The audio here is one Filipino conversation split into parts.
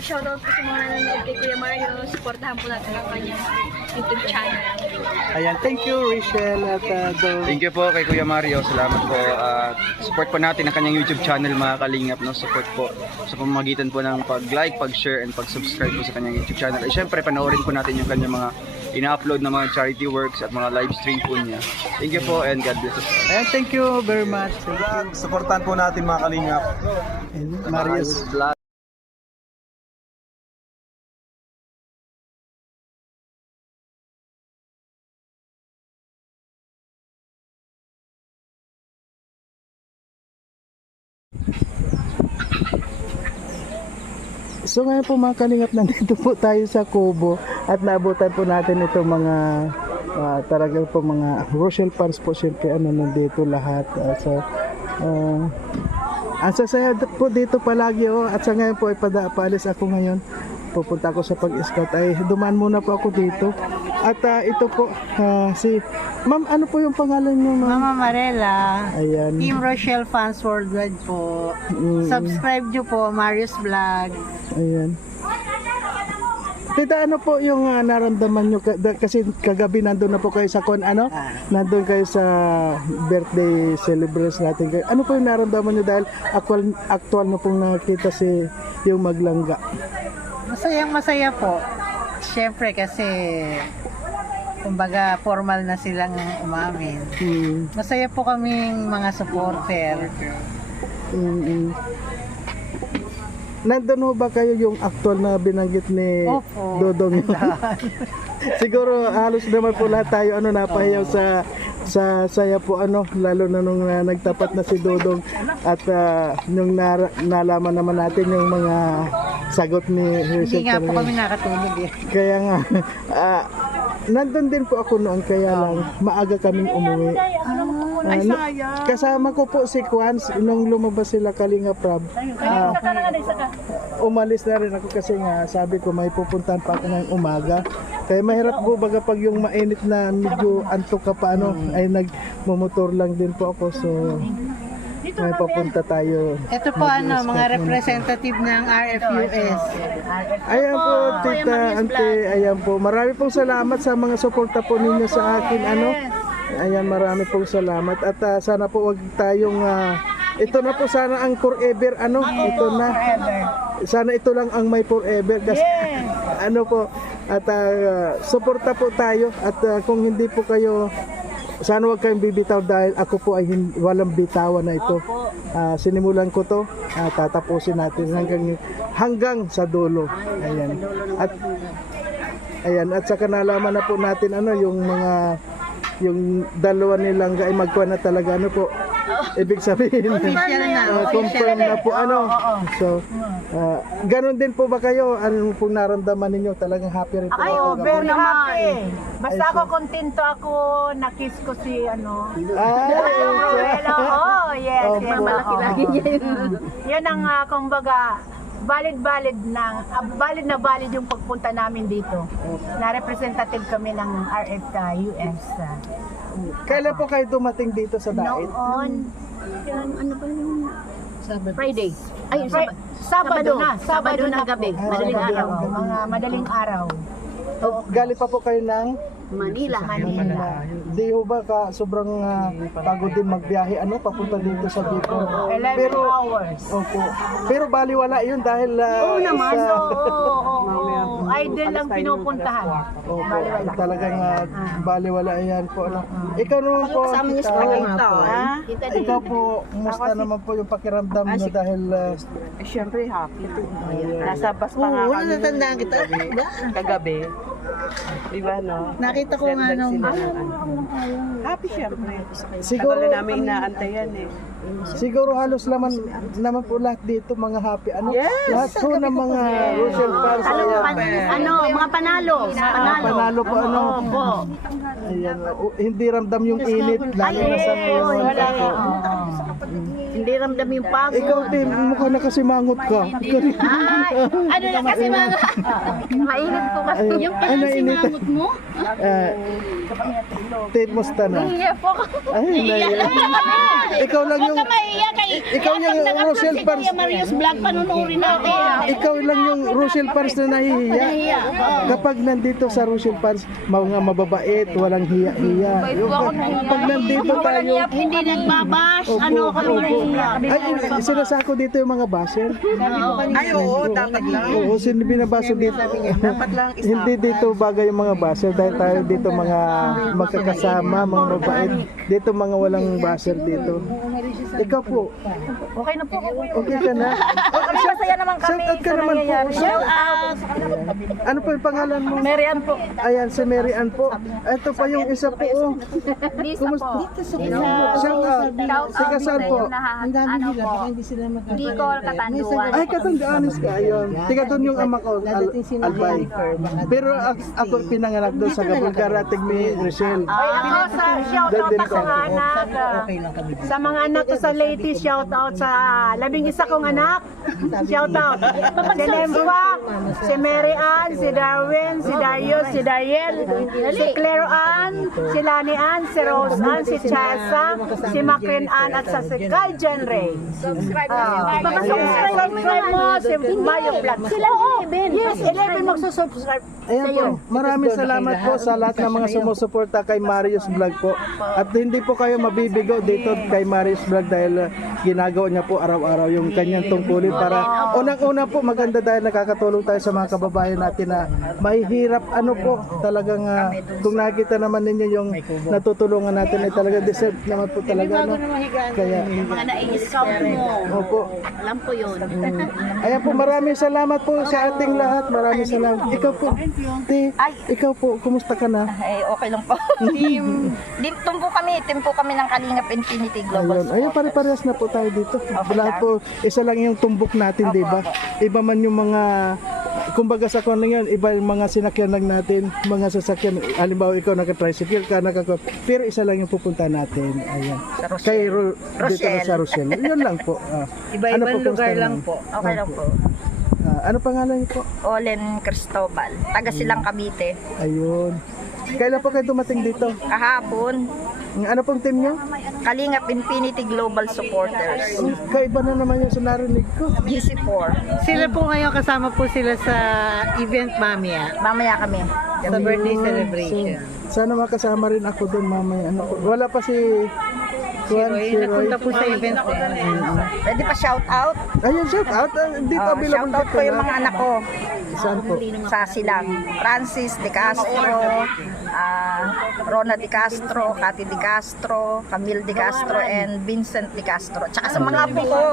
shoutout po sa mga nanonood kay Kuya Mario. Supportahan po natin ang kanyang YouTube channel. Ayan, thank you Rachel at Dol. Thank you po kay Kuya Mario. Salamat po. Support po natin ang kanyang YouTube channel mga kalingap. No? Support po sa pamamagitan po ng pag-like, pag-share, and pag-subscribe po sa kanyang YouTube channel. At syempre, panoorin po natin yung kanyang mga ina-upload na mga charity works at mga live stream po niya. Thank you po and God bless us. Ayan, thank you very much. Supportan po natin mga kalingap. Marius. Vlog. So ngayon po mga kalingap, nandito po tayo sa Kubo at naabutan po natin itong mga talagang po mga Rochelle fans po, siyempre nandito lahat. Ang sasaya po dito palagi at sa ngayon po ay paalis ako ngayon. Pupunta ako sa pag-scout, ay dumaan muna po ako dito. At ito po si Ma'am, ano po yung pangalan niyo, Ma'am? Mama Marela. Ayan. Team Rochelle Fans Worldwide po. Subscribe nyo po, Marius Vlog. Ayan. Tita, ano po yung naramdaman nyo? Kasi kagabi nandun na po kayo sa nandun kayo sa birthday celebration natin. Ano po yung naramdaman nyo dahil actual na pong nakita si yung maglangga? Masaya po. Siyempre kasi kumbaga formal na silang umamin. Masaya po kaming mga supporter. Nandun ho ba kayo yung actual na binanggit ni Dodong? Siguro halos naman po lahat tayo napahiyaw sa saya po lalo na nung nagtapat na si Dodong at nung nalaman naman natin yung mga sagot ni Rachel. Hindi nga po kami nakatulog Kaya nga nandun din po ako noon, kaya lang maaga kaming umuwi. Kasama ko po si Kwans nung lumabas sila Kalinga Prab. Umalis na rin ako kasi nga sabi ko may pupuntahan pa ako ngayong umaga. Kaya mahirap po baga pag yung mainit na medyo antok ka pa ay nagmumotor lang din po ako, so may papunta tayo. Ito po mga representative ng RFUS. Ayan po, Tita Ante, ayan po. Marami pong salamat sa mga suporta po ninyo sa akin. Ayan, marami pong salamat. At sana po wag tayong ito na po sana ang forever ito na. Sana ito lang ang may forever kasi po at suporta po tayo at kung hindi po kayo, sana wag kayong bibitaw dahil ako po ay walang bitawan na ito. Sinimulan ko to, tatapusin natin hanggang sa dulo. At saka nalaman na po natin yung dalawa nilang ay magkuha na talaga ibig sabihin confirm na po so ganun din po ba kayo? Ano pong naramdaman ninyo? Talagang happy rin po? Very happy. Basta ako kontento ako, nakiss ko si yes. Malaki lagi niya Yan ang kumbaga valid na valid yung pagpunta namin dito. Na representative kami ng RFUS. Kailan po kayo dumating dito sa Dait? Noon, ano ba yung Friday? Ay, Sabado na gabi. Madaling araw. Mga madaling araw. Galing pa po kayo ng Manila. Di ho ba sobrang pagod din magbiyahe papunta dito sa Bicol? 11 hours. Opo. Pero baliwala yun dahil naman. Idol lang pinupuntahan. Baliwala. Talagang baliwala yan po. Ikaw naman po, ikaw po, kumusta naman po yung pakiramdam nyo dahil Siyempre happy. Nasa bus pa nga kami. Natandaan kita. Kagabi. Diba Nakita ko nga nung happy siyempre. siguro Tagal na namin inaantayan siguro halos naman po lahat dito mga happy. Lahat po ng mga Rochelle fans. Mga panalo. Panalo po Ayan, hindi ramdam yung init lalo na sa Hindi ramdam yung pagod. ikaw din, mukha na kasi mangot ka. Ano na kasi mga mainit po kasi. nainitan. Tit, musta na? Iya po ako. Ay, ikaw lang yung... Ikaw yung Rochelle Pars. Marius Vlog, panunurin natin. Ikaw lang yung Rochelle Pars na nahihiya. Kapag nandito sa Rochelle Pars, mga mababait, walang hiya-hiya. Pag nandito tayo... Hindi nagbabash, Opo, ano ka opo. Maria. Ay, sinasako dito yung mga basher. Ay, oo, dapat lang. Oo, binabaso dito. Dapat lang Hindi dito bagay yung mga basher dahil tayo dito mga magkakasama, mga mabait. Dito mga walang basher dito. Ikaw po, Okay na po. okay ka na? Masaya naman kami Shout out ka sa naman po. nangyayari. Shout out. Ano po yung pangalan mo? Marian po. Ayan, si Mary Ann po. Ito pa yung isa po. Oh. Lisa po. Shout out. Sige, saan po? Ang dami Ano nila, po? baka hindi sila magkakaroon. Bicol, Katanduan. Ay, katandaanis ka. Ayun. Tiga doon yung ama ko, Albay. Pero ako pinanganak doon sa Gabon, Karatig ni Rochelle. Ako sa shout out Doon ako din nga anak. Okay lang kami. Sa mga anak ko sa Leyte, shout out sa 11 kong anak. Shout out. Si Lempa, si Mary Ann, si Darwin, si Darius, si Dariel, si Claire Ann, si Lani Ann, si Rose Ann, si Chasa, si Macrin Ann at sa si Kai Jen Ray. Subscribe mo si Mayo Vlog. Sila 11. Yes, 11 magsusubscribe. Ayan po, maraming salamat po sa lahat ng mga sumusuporta kay Marius Vlog po. At hindi po kayo mabibigo dito kay Marius Vlog dahil ginagawa niya po araw-araw yung kanyang tungkulin para unang-una po maganda dahil nakakatulong tayo sa mga kababayan natin na mahihirap ano po talagang kung nakita naman ninyo yung natutulungan natin ay talaga deserve naman po talaga no? Kaya Mga nai-scout mo. opo. Alam ko yun. Ayan po, maraming salamat po sa ating lahat. Maraming salamat. Ikaw po, ikaw po, kumusta ka na? Ay, okay lang po. Team po kami ng Kalingap Infinity Global. Ayun, pare-parehas na po tayo dito. Lahat po, isa lang yung tumbok natin, di ba? Iba man yung mga, kumbaga sa kung yan, iba yung mga sinakyan lang natin, mga sasakyan. Halimbawa, ikaw naka-tricycle ka, pero isa lang yung pupunta natin. Ayan. Kay dito na sa Rochelle. Yun lang po. Iba-ibang lugar lang po. Okay lang po. Ano pangalan niyo po? Olen Cristobal. Taga Silang Cavite. Ayun. Kailan po kayo dumating dito? Kahapon, Ano pong team niyo? Kalingap Infinity Global Supporters. Kaiba na naman yung sa narinig ko. GC4. Sila po ngayon, kasama po sila sa event mamaya. Mamaya kami. Sa birthday celebration. Sana makasama rin ako doon mamaya. Wala pa si Juan, si Roy. Nagpunta po sa event eh. Pwede pa shout out? Ayun, shout out. Dito Shout available out dito ko yung na. mga anak ko Saan po? sa Silang. Francis De Castro, Rona De Castro, Cathy De Castro, Camille De Castro, and Vincent De Castro. Tsaka sa mga apo ko.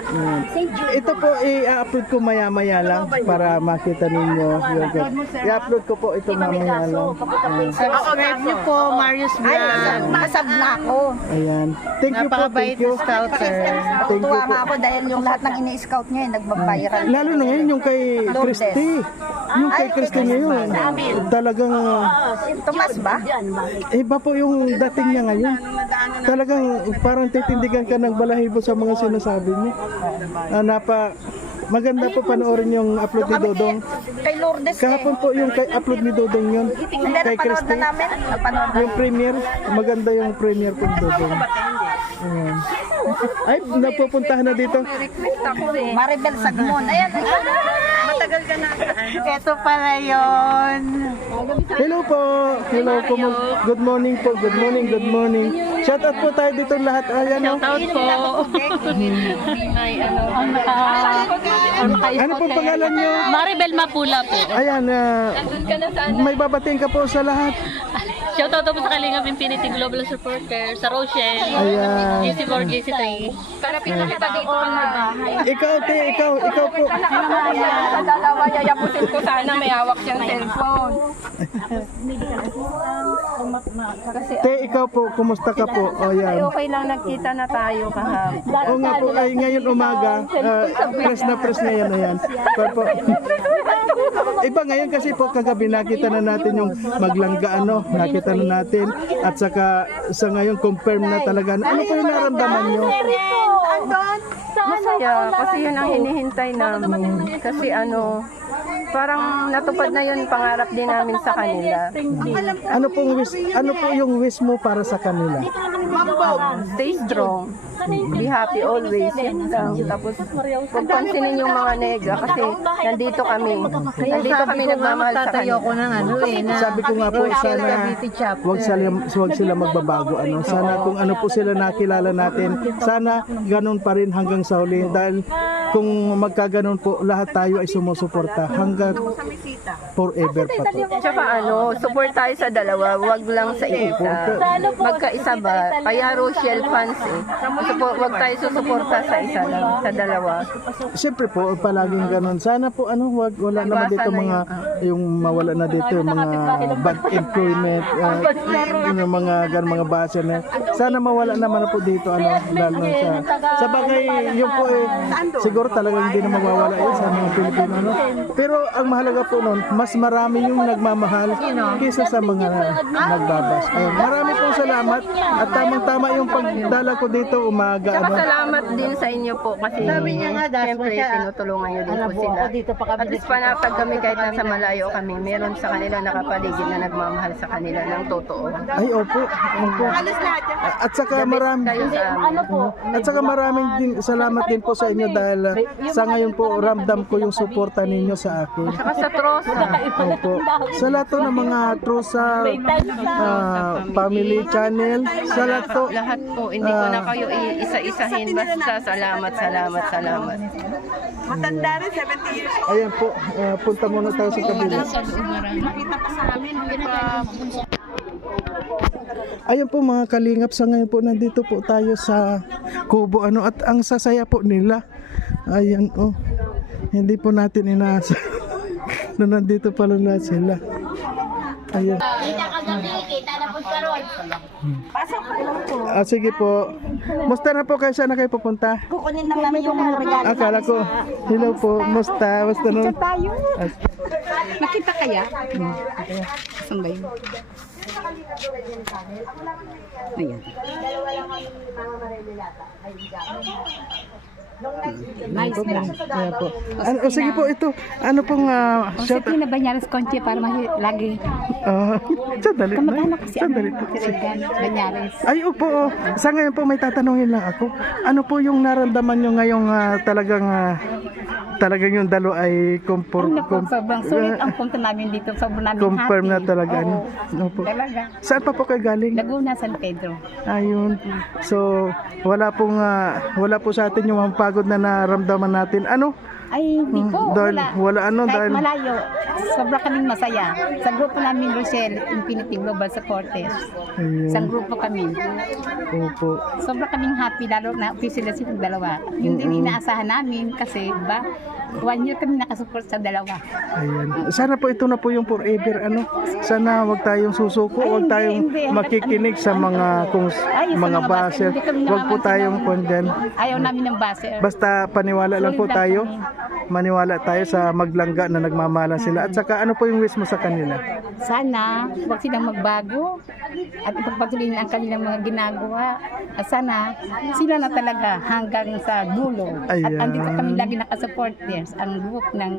Ito po i-upload ko maya-maya lang para makita ninyo. I-upload ko po ito mamaya lang. Subscribe niyo po, Marius Ay, Vlog. nakasab na ako. Ayan. Thank you po, Napakabait thank you. na scouter. Thank you Tuwa po. nga ako dahil yung lahat ng ini-scout niya nagbabiral. Lalo na ngayon yung kay Christy. Yung kay Christy ngayon. Talagang Tomas ba? iba po yung dating niya ngayon. Talagang parang titindigan ka ng balahibo sa mga sinasabi niya. Maganda po panoorin yung upload ni Dodong. Kay Lourdes Kahapon po yung kay upload ni Dodong yun. Hindi, Kay napanood Christy. na namin. Napanood na. Yung premiere, maganda yung premiere po ni Dodong. Ayan. Ay, napupuntahan na dito. Maribel Sagmon. Ayan. Matagal ka na. Ito pala yun. Hello po. Hello po. Good morning po. Good morning. Good morning. Shout out po tayo dito lahat. Ayan o. Out po. Ano po pangalan niyo? Maribel Mapula po. Ayan, may babating ka po sa lahat. Shoutout po sa Kalingap Infinity Global Supporter, sa Rochelle, Ayan. GC4, GC3. Ikaw, te, ikaw po. Sa dalawa, yayapusin ko sana may hawak siyang cellphone. Te, ikaw po, kumusta ka po? O yan. Okay lang, nagkita na tayo kahapon. O nga po, ay ngayon umaga, press na ngayon, ayan. Po. Iba ngayon kasi po kagabi nakita na natin yung maglangga nakita na natin at saka sa ngayon confirm na talaga. Ano po yung naramdaman nyo? Masaya, kasi yun ang hinihintay namin. Kasi parang natupad na yun pangarap din namin sa kanila. Ano po yung wish mo para sa kanila? Stay strong. Be happy always. Yan lang. Tapos, huwag pansinin yung mga nega kasi nandito kami. Nandito kami nagmamahal sa kanila. Ko ng ano na Sabi ko nga po, sana wag sila magbabago. Sana kung ano po sila nakilala natin, sana ganun pa rin hanggang sa huli. Dahil kung magkaganon po, lahat tayo ay sumusuporta hanggang forever pa po. Tsaka support tayo sa dalawa, wag lang sa isa. Magkaisa ba? Kaya Rochelle fans wag tayo susuporta sa isa lang, sa dalawa. Siyempre po, palaging ganun. Sana po, wala naman dito yung mawala na dito, yung mga bad employment, yung mga base na. Sana mawala naman na po dito, lalo sa bagay, yung po siguro talagang hindi na mawawala yun sa mga Pilipino. Pero ang mahalaga po nun, mas marami yung nagmamahal kaysa sa mga nagbabas. Ayun, marami pong salamat at tamang-tama yung pagdala ko dito umaga. Tsaka salamat din sa inyo po kasi siyempre tinutulungan nyo din po sila. At least panatag kami kahit nasa malayo kami, meron sa kanila nakapaligid na nagmamahal sa kanila ng totoo. Ay, opo. At saka maraming din, salamat din po sa inyo dahil sa ngayon po ramdam ko yung suporta ninyo sa akin. Tsaka sa Trosa. Opo. Sa lahat po ng mga Trosa family channel, sa lahat po. Lahat po, hindi ko na kayo isa-isahin. Basta salamat. Matanda rin, 70 years. Ayan po, punta muna tayo sa kabila. Ayan po mga kalingap, sa ngayon po nandito po tayo sa Kubo at ang sasaya po nila. Ayan hindi po natin inaasa na nandito pala na sila. Ayan. Sige po. Musta na po kayo? Saan na kayo pupunta? Kukunin lang namin yung mga regalo. Akala ko. Hello po. Musta nun? Tayo. Nakita kaya? Saan ba yun? Ayan. Nice na. Ayan po. Sige po, ito. Ano pong shout out? Sige na ba Banyares Conchi para lagi? Sandali. Kamag-anak kasi Sandali po. Banyares. Ay, opo. Sa ngayon po may tatanungin lang ako. Ano po yung naramdaman nyo ngayong talagang yung dalo ay Sobrang sulit ang punta namin dito. Sobrang namin confirm na happy. talaga. Oo. Opo. Talaga. Saan pa po kayo galing? Laguna, San Pedro. Ayun. So, wala po sa atin yung pagod na naramdaman natin. Ay, hindi po. Wala Kahit malayo, sobra kaming masaya. Sa grupo namin, Rochelle, Infinity Global Supporters. Isang grupo kami. Opo. Sobra kaming happy, lalo na official na silang dalawa. Yung din inaasahan namin kasi, 1 year kami nakasupport sa dalawa. Ayan. Sana po ito na po yung forever. Sana wag tayong susuko, wag tayong makikinig sa mga mga baser. Wag po tayong kondyan. Ayaw namin ng baser. Basta paniwala lang po tayo. Maniwala tayo sa maglangga na nagmamahalan sila. At saka ano po yung wish mo sa kanila? Sana wag silang magbago at ipagpatuloy na ang kanilang mga ginagawa. At sana sila na talaga hanggang sa dulo. At Ayan. andito kami lagi nakasupporters, ang group ng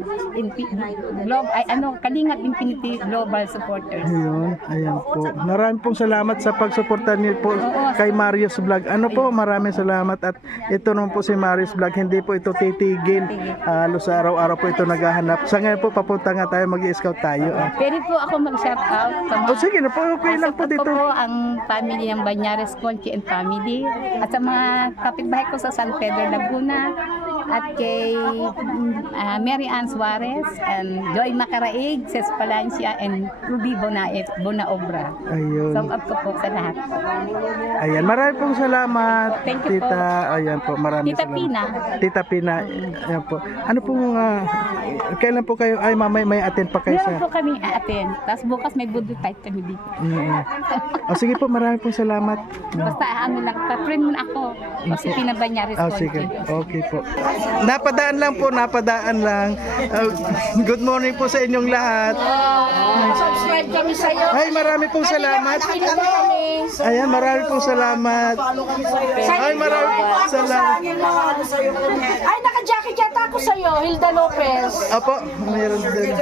Kalingap Infinity Global Supporters. Ayan po. Maraming pong salamat sa pagsuporta niyo po kay Marius Vlog. Maraming salamat at ito naman po si Marius Vlog. Hindi po ito titigil. Halos araw-araw po ito naghahanap. Sa ngayon po papunta nga tayo, mag-i-scout tayo. Pwede po ako mag-shout out sa mga Sige na po, okay lang po dito. ko ang family ng Banyares Conchi and family at sa mga kapitbahay ko sa San Pedro Laguna at kay Mary Ann Suarez and Joy Macaraig, Ces Palancia and Ruby Bonaobra. Ayun. Shout out ko po sa lahat. Ayan, maraming pong salamat. Thank you Tita, ayan po, maraming Tita salamat. Pina. Tita Pina. Ayan po. Ano pong kailan po kayo mamay may attend pa kayo Meron sa po kami a-attend. Tapos bukas may good fight kami dito. sige po, maraming pong salamat. Basta pa-friend mo na ako. Kasi Pina Banyares Conchi. Sige. Okay po. Napadaan lang. Good morning po sa inyong lahat. Subscribe kami sa'yo. Ay, marami pong salamat. Ayan, marami pong salamat. Ay, marami pong salamat. Ay, naka-jacket yata pala ako sa'yo, Hilda Lopez. Apo, mayroon din.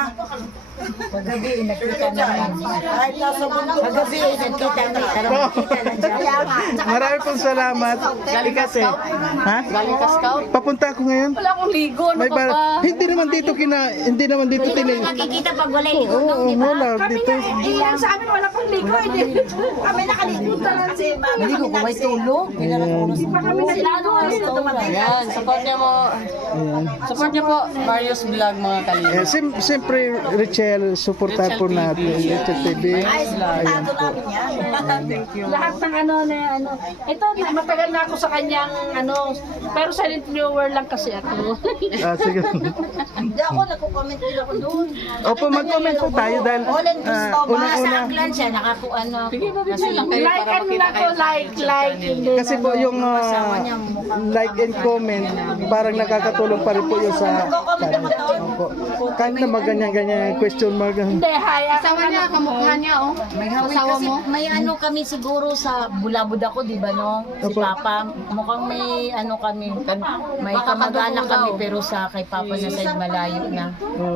Marami pong salamat. Ikate. Ha? Galing ka scout? Papunta ako ngayon. Wala akong ligo, ano May ka pa? Hindi naman dito tinil. Nakikita pag wala ligo. Oo, wala dito. Iyan sa amin wala pang ligo. Kami nakaligo talaga. Hindi ko may tulog. Hindi pa kami nalano. Yan, support niyo mo. Support niyo po, Marius Vlog mga kalingap. Siyempre, Richelle, supportan po natin. Richelle TV. Ayan po. Lahat ng ano. Ito, matagal na ako sa kanyang pero silent viewer lang kasi ako. Sige. Hindi ako, nagko-comment din ako doon. Opo, mag-comment po tayo dahil unang-una. Siya, nakakuano. Kasi lang kayo Like para and makita ako, like. Kasi po yung like and comment, parang nakakatulong pa rin po yun sa Opo. Kahit na maganyan-ganyan question mark. Hindi, haya. Asawa niya, kamukha niya, oh. May hawig Asawa kasi, mo? may ano kami siguro sa bulabud ako, di ba no? Si Opo. Papa, mukhang may ano kami, may Baka kamag-anak kadugo kami daw. pero sa kay Papa na side malayo na.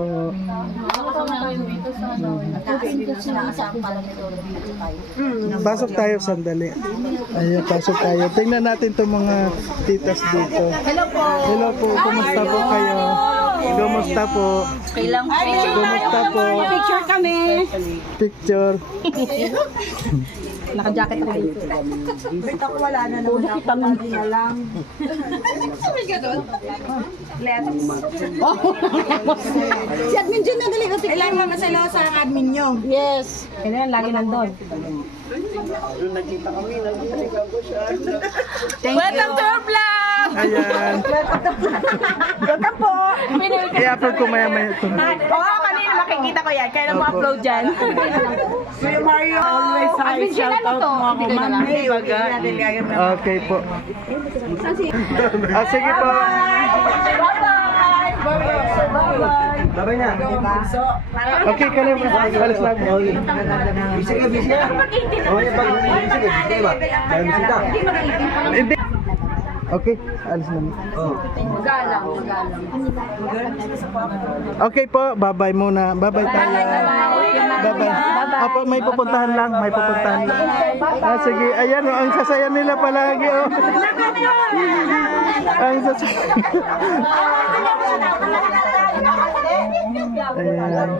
Pasok tayo sandali. Ayun, pasok tayo. Tingnan natin itong mga titas dito. Hello po. Hello po, kumusta po kayo? Kumusta po? Kumusta po? Picture kami. Picture. Naka-jacket ako dito. Bit ako wala na naman ako. Na lang. Si admin dyan na dali. Kailangan mga masalaw sa admin nyo. Yes. Kailangan lagi nandun. Welcome to our vlog! Ayan. Welcome po! I-upload ko maya-maya ito. Oo, kanina makikita ko yan. Kaya mo upload dyan. Kuya Mario, always hi. Shout out mo ako. Mami, Okay po. Sige po. Babay na. Okay ka lang. Alis na ako. Bisig na. Okay, pag bisig ba? Dahil bisig ka. Hindi. Okay, alis na. Magalang. Okay po, bye-bye muna. Bye-bye tayo. Bye-bye. Apo, may pupuntahan lang. Sige, ayan o, ang sasaya nila palagi o. Ang sasaya. Ayan.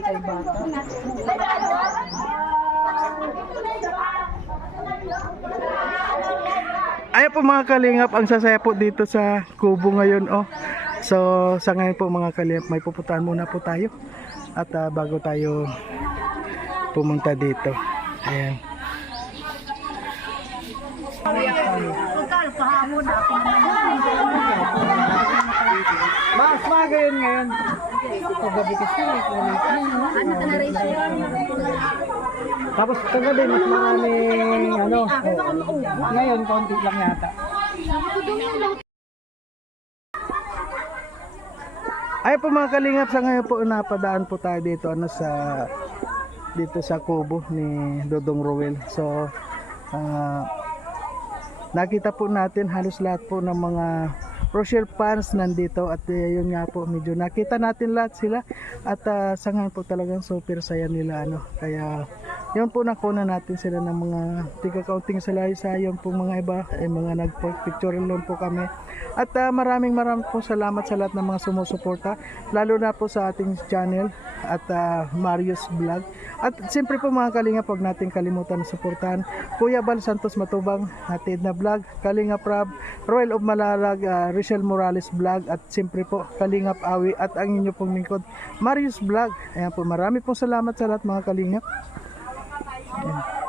Ayan po mga kalingap, ang sasaya po dito sa Kubo ngayon oh. So sa ngayon po mga kalingap, may pupuntahan muna po tayo. At bago tayo pumunta dito. Ayan. Mas magayon ngayon. Paggabi kasi. Tapos kagabi mas maraming ngayon konti lang yata. Ay po mga kalingap, sa ngayon po napadaan po tayo dito dito sa kubo ni Dodong Roel. So nakita po natin halos lahat po ng mga Rochelle fans nandito at yun nga po, medyo nakita natin lahat sila at sa ngayon po talagang super saya nila kaya yun po nakuna natin sila ng mga tigakaunting salaysay po mga iba mga nagpicture lang po kami at maraming po salamat sa lahat ng mga sumusuporta lalo na po sa ating channel at Marius Vlog at siyempre po mga kalingap, huwag natin kalimutan na suportahan Kuya Bal Santos Matubang, Hatid na Vlog, Kalingap Rab, Royal of Malalag, Richelle Morales Vlog at siyempre po Kalingap Awi at ang inyo pong lingkod Marius Vlog. Ayan po, marami pong salamat sa lahat mga kalingap. Ayan.